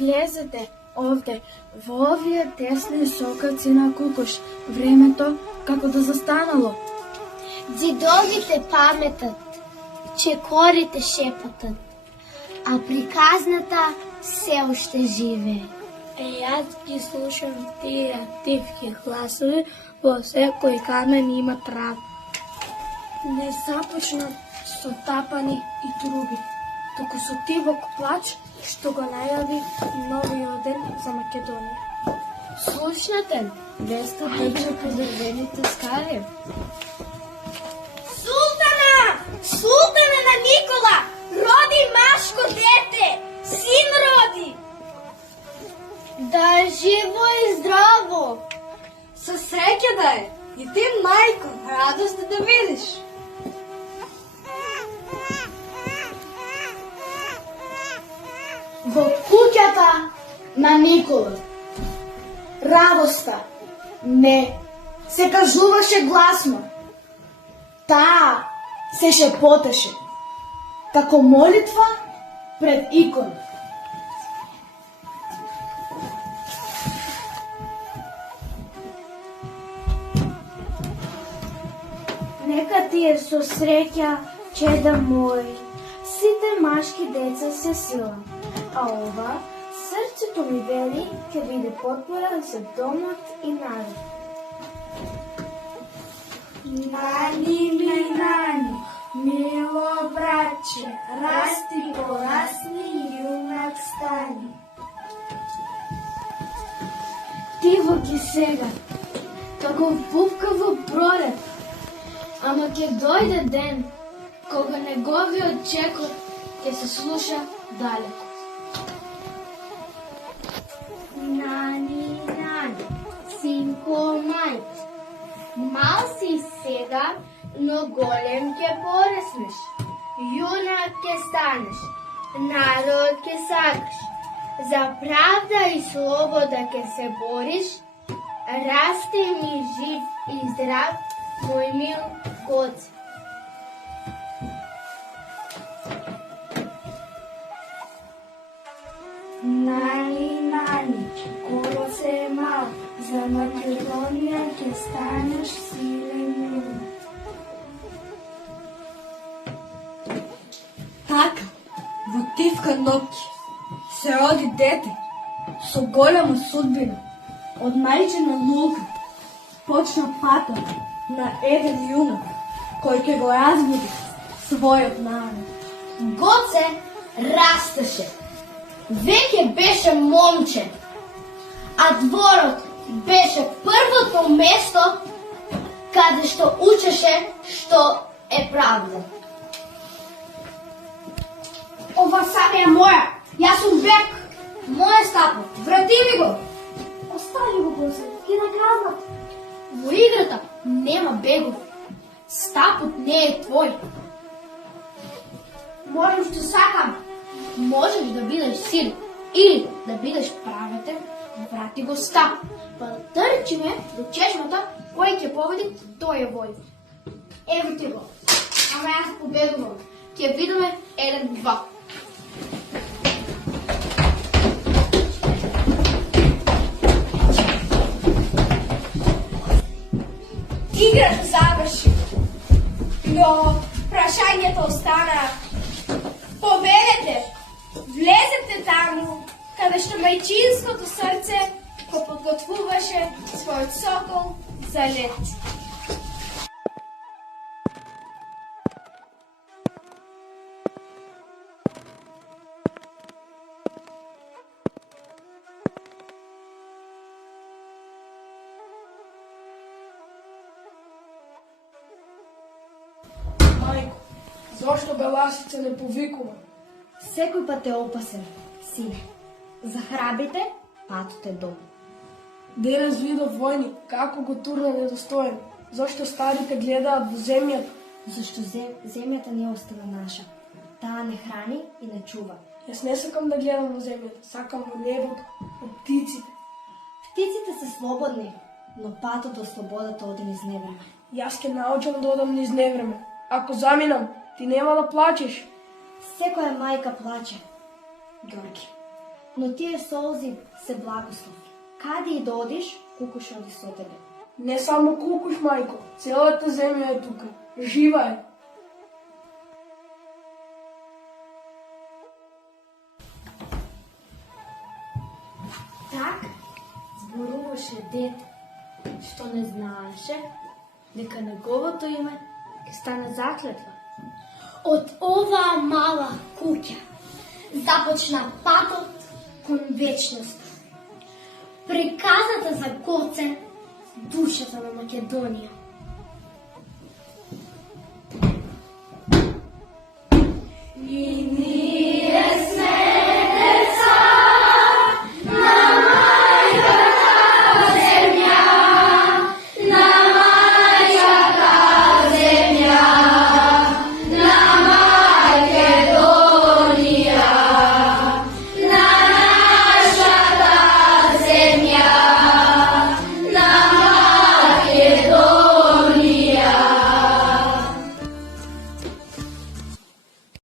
Влезете овде, во овие тесни сокаци на кукуш, времето како да застанало. Дзидовите паметат, чекорите шепатат, а приказната се уште живее. Јас ги слушам тие тивки гласови, во секој камен има трав. Не започнат со тапани и труби, туку со тивок плач што го најави новиот ден за Македонија. Слушнате, веста тече по дрвените скали. Султана на Никола! Роди машко дете! Син роди! Да е живо и здраво! Со среќа да е! И ти, мајко, радост да видиш! Во куќата на Никола радоста не се кажуваше гласно. Таа се шепотеше, како молитва пред икона. Нека ти е со среќа, чеда мој, сите машки деца се сила, а ова срцето ми вели ќе биде потпора за домот и народ. Нани ми нани, мило братче, расти порасни и јунак стани. Ти во ги сега, како пупкаво пролет, ама ќе дојде ден кога неговиот чекор ќе се слуша далеко. Нани, нани, синко мајк, мал си сега, но голем ќе пореснеш. Јунак ќе станеш, народ ќе сакаш. За правда и слобода ќе се бориш. Расти ми жив и здрав, мој мил Гоце. Нани, нани, Гоце мал, за Македонија ќе станеш силен јунак. Така, во тивка ноќ се роди дете со голема судбина. Од мајчина лука почна патот на еден јунак кој ќе го разбуди својот народ. Гоце растеше. Веќе беше момче, а дворот беше првото место каде што учеше што е правда. Ова сака е моја, јас сум бек. Моје стапо, врати ми го. Остави го, Гоце, ги награзнат. Во играта нема бегови. Стапот не е твој. Можам што сакам. Можеш да бидеш силен или да бидеш праведен, врати го стап. Па да трчиме до чешмата, кој ќе победи, тој е вој. Ево ти го. Ама јас победувам. Ќе видиме 1-2. Играта заврши, но прашањето остана. Победете, влезете таму, каде што мајчинското срце го подготвуваше својот сокол за лет. Мајко, зошто беласица не повикува? Секој пат е опасен, сине. Захрабите, патот е дом. Денес видов војник, како го турна недостоен. Зошто старите гледаат во земјата? Зашто земјата не остана наша. Таа не храни и не чува. Јас не сакам да гледам во земјата, сакам во небото, во птиците. Птиците се слободни, но патот до слободата оди низ невреме. Јас ќе научам да одам низ невреме. Ако заминам, ти нема да плачеш. Секоја мајка плаче, Ѓорги. но тие солзи се благослов. Каде и да одиш, кукуш оди со тебе. Не само кукуш, мајко, целата земја е тука. Жива е. Так зборуваше дете, што не знаеше дека неговото име ќе стане заклетва. Од оваа мала куќа започна патот кон вечноста. Приказната за Гоце, душата на Македонија. И